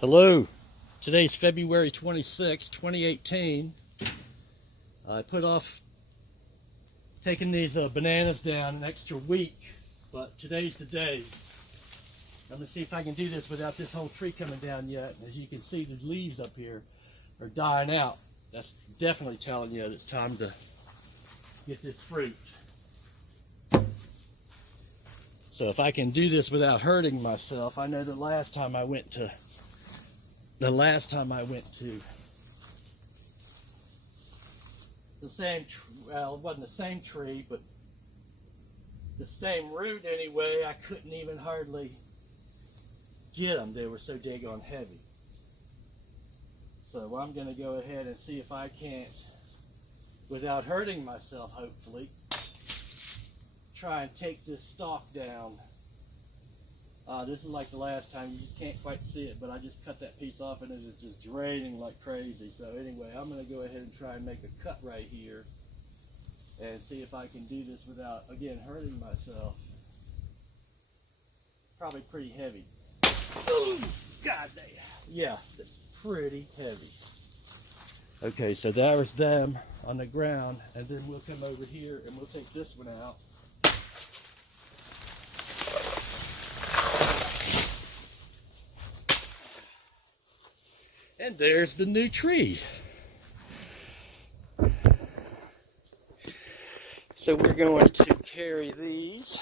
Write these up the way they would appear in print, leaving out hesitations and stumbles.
Hello, today's February 26, 2018. I put off taking these bananas down an extra week, but today's the day. I'm going to see if I can do this without this whole tree coming down yet. As you can see, the leaves up here are dying out. That's definitely telling you that it's time to get this fruit. So if I can do this without hurting myself, I know the last time I went to the same, well, it wasn't the same tree, but the same root anyway, I couldn't even hardly get them. They were so daggone heavy. So I'm going to go ahead and see if I can't, without hurting myself hopefully, try and take this stalk down. This is like the last time, you just can't quite see it, but I just cut that piece off and it's just draining like crazy. So anyway, I'm going to go ahead and try and make a cut right here and see if I can do this without, again, hurting myself. Probably pretty heavy. Ooh, God damn. Yeah, it's pretty heavy. Okay, so that was them on the ground, and then we'll come over here and we'll take this one out. And there's the new tree. So we're going to carry these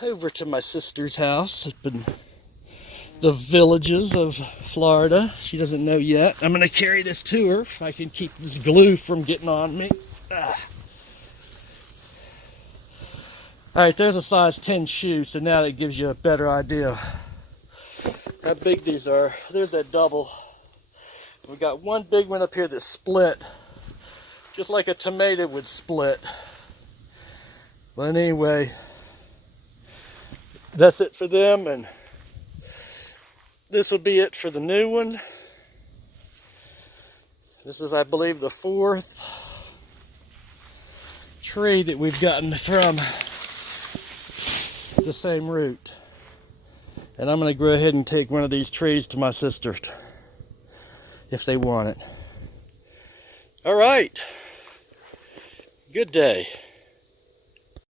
over to my sister's house up in the villages of Florida. She doesn't know yet. I'm going to carry this to her if I can keep this glue from getting on me. Alright, there's a size 10 shoe, so now that gives you a better idea how big these are. There's that double. We got one big one up here that's split, just like a tomato would split. But anyway, that's it for them, and this will be it for the new one. This is, I believe, the fourth tree that we've gotten from the same root. And I'm going to go ahead and take one of these trees to my sister if they want it. All right. Good day.